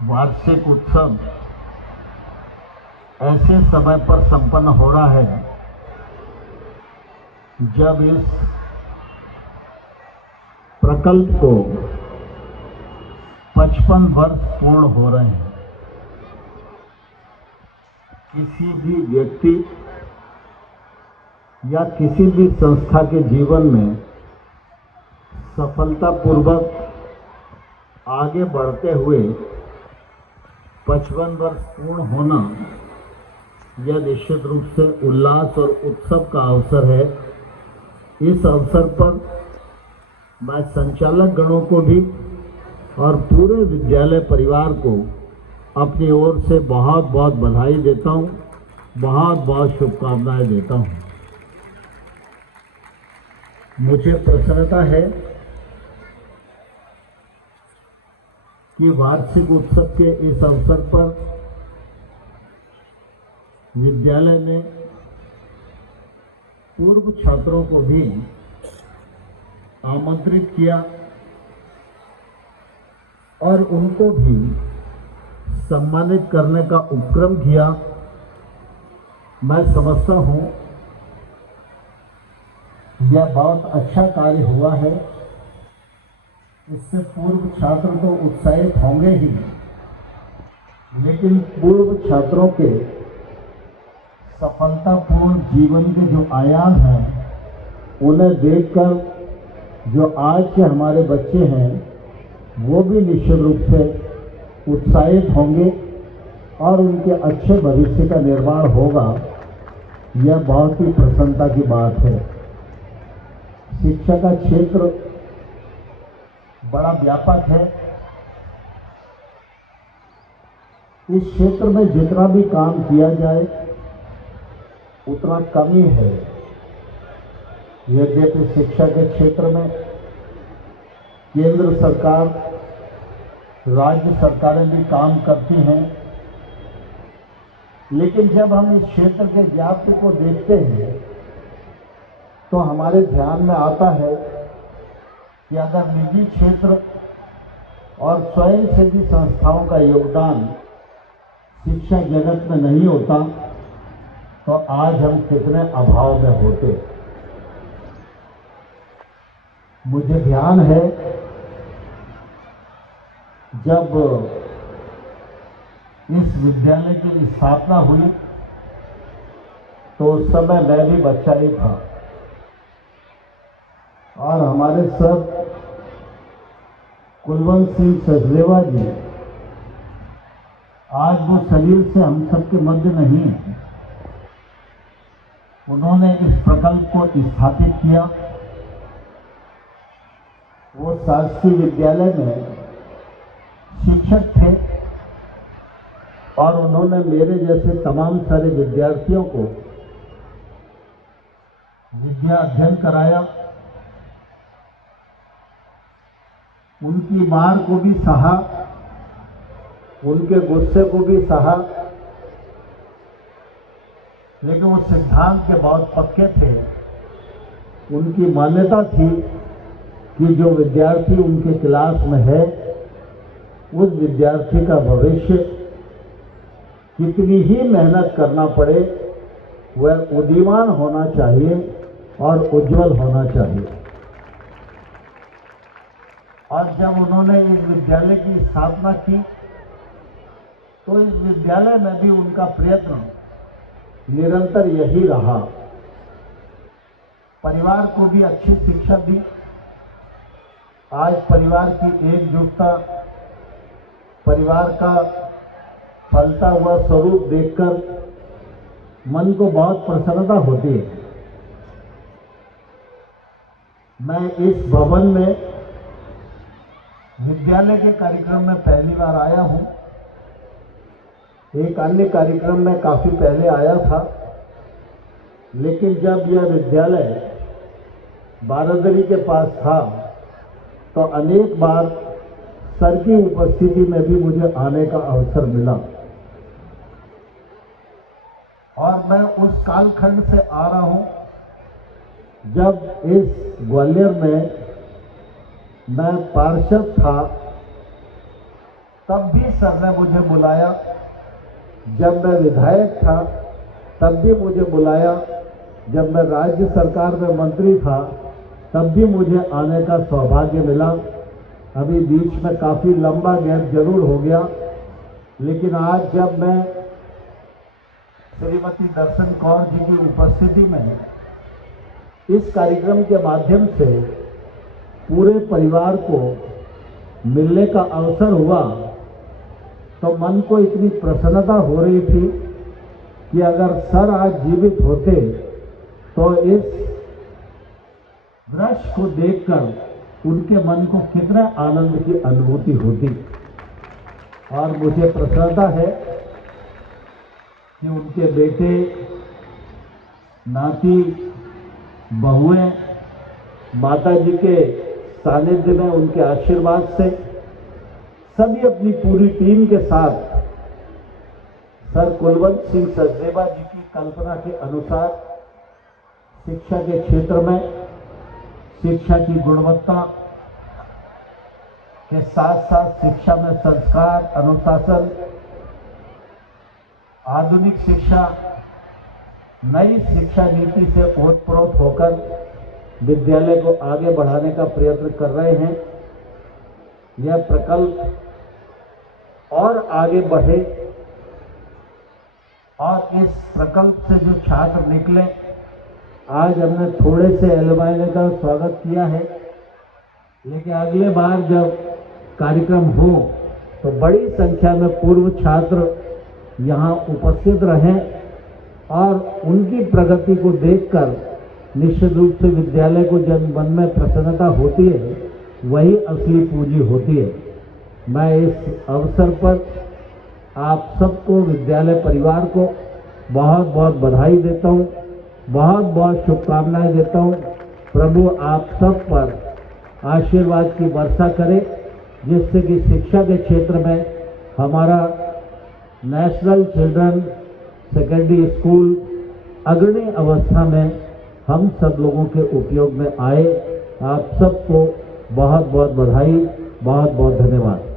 वार्षिक उत्सव ऐसे समय पर संपन्न हो रहा है जब इस प्रकल्प को 55 वर्ष पूर्ण हो रहे हैं। किसी भी व्यक्ति या किसी भी संस्था के जीवन में सफलतापूर्वक आगे बढ़ते हुए 55 वर्ष पूर्ण होना यह निश्चित रूप से उल्लास और उत्सव का अवसर है। इस अवसर पर मैं संचालक गणों को भी और पूरे विद्यालय परिवार को अपनी ओर से बहुत बहुत बधाई देता हूं, बहुत बहुत शुभकामनाएं देता हूं। मुझे प्रसन्नता है कि वार्षिक उत्सव के इस अवसर पर विद्यालय ने पूर्व छात्रों को भी आमंत्रित किया और उनको भी सम्मानित करने का उपक्रम किया। मैं समझता हूं यह बहुत अच्छा कार्य हुआ है। इससे पूर्व छात्र तो उत्साहित होंगे ही, लेकिन पूर्व छात्रों के सफलतापूर्ण जीवन के जो आयाम हैं उन्हें देखकर जो आज के हमारे बच्चे हैं वो भी निश्चित रूप से उत्साहित होंगे और उनके अच्छे भविष्य का निर्माण होगा। यह बहुत ही प्रसन्नता की बात है। शिक्षा का क्षेत्र बड़ा व्यापक है। इस क्षेत्र में जितना भी काम किया जाए उतना कम ही है। यद्यपि शिक्षा के क्षेत्र में केंद्र सरकार, राज्य सरकारें भी काम करती हैं, लेकिन जब हम इस क्षेत्र के व्याप्ति को देखते हैं तो हमारे ध्यान में आता है कि अगर निजी क्षेत्र और स्वयंसेवी संस्थाओं का योगदान शिक्षा जगत में नहीं होता तो आज हम कितने अभाव में होते। मुझे ध्यान है जब इस विद्यालय की स्थापना हुई तो उस समय मैं भी बच्चा ही था और हमारे सर कुलवंत सिंह सचदेवा जी आज वो शरीर से हम सबके मध्य नहीं है। उन्होंने इस प्रकल्प को स्थापित किया। वो शासकीय विद्यालय में शिक्षक थे और उन्होंने मेरे जैसे तमाम सारे विद्यार्थियों को विद्या अध्ययन कराया। उनकी मार को भी सहा, उनके गुस्से को भी सहा, लेकिन वो सिद्धांत के बहुत पक्के थे। उनकी मान्यता थी कि जो विद्यार्थी उनके क्लास में है उस विद्यार्थी का भविष्य कितनी ही मेहनत करना पड़े वह उदीयमान होना चाहिए और उज्जवल होना चाहिए। और जब उन्होंने इस विद्यालय की स्थापना की तो इस विद्यालय में भी उनका प्रयत्न निरंतर यही रहा। परिवार को भी अच्छी शिक्षा दी। आज परिवार की एकजुटता, परिवार का फलता हुआ स्वरूप देखकर मन को बहुत प्रसन्नता होती है। मैं इस भवन में विद्यालय के कार्यक्रम में पहली बार आया हूं। एक अन्य कार्यक्रम में काफी पहले आया था, लेकिन जब यह विद्यालय बारादरी के पास था तो अनेक बार सर की उपस्थिति में भी मुझे आने का अवसर मिला और मैं उस कालखंड से आ रहा हूं जब इस ग्वालियर में मैं पार्षद था तब भी सर ने मुझे बुलाया, जब मैं विधायक था तब भी मुझे बुलाया, जब मैं राज्य सरकार में मंत्री था तब भी मुझे आने का सौभाग्य मिला। अभी बीच में काफ़ी लंबा गैप जरूर हो गया, लेकिन आज जब मैं श्रीमती दर्शन कौर जी की उपस्थिति में इस कार्यक्रम के माध्यम से पूरे परिवार को मिलने का अवसर हुआ, तो मन को इतनी प्रसन्नता हो रही थी कि अगर सर आज जीवित होते तो इस दृश्य को देखकर उनके मन को कितने आनंद की अनुभूति होती। और मुझे प्रसन्नता है कि उनके बेटे, नाती, बहुएं माता जी के सानिध्य में, उनके आशीर्वाद से सभी अपनी पूरी टीम के साथ सर कुलवंत सिंह सचदेवा जी की कल्पना के अनुसार शिक्षा के क्षेत्र में शिक्षा की गुणवत्ता के साथ साथ शिक्षा में संस्कार, अनुशासन, आधुनिक शिक्षा, नई शिक्षा नीति से ओतप्रोत होकर विद्यालय को आगे बढ़ाने का प्रयत्न कर रहे हैं। यह प्रकल्प और आगे बढ़े और इस प्रकल्प से जो छात्र निकले, आज हमने थोड़े से एलुमनी का स्वागत किया है, लेकिन अगले बार जब कार्यक्रम हो तो बड़ी संख्या में पूर्व छात्र यहाँ उपस्थित रहें और उनकी प्रगति को देखकर निश्चित रूप से विद्यालय को जब मन में प्रसन्नता होती है, वही असली पूंजी होती है। मैं इस अवसर पर आप सबको, विद्यालय परिवार को बहुत बहुत बधाई देता हूँ, बहुत बहुत शुभकामनाएं देता हूँ। प्रभु आप सब पर आशीर्वाद की वर्षा करे, जिससे कि शिक्षा के क्षेत्र में हमारा नेशनल चिल्ड्रन सेकेंडरी स्कूल अग्रणी अवस्था में हम सब लोगों के उपयोग में आए। आप सबको बहुत बहुत बधाई, बहुत बहुत धन्यवाद।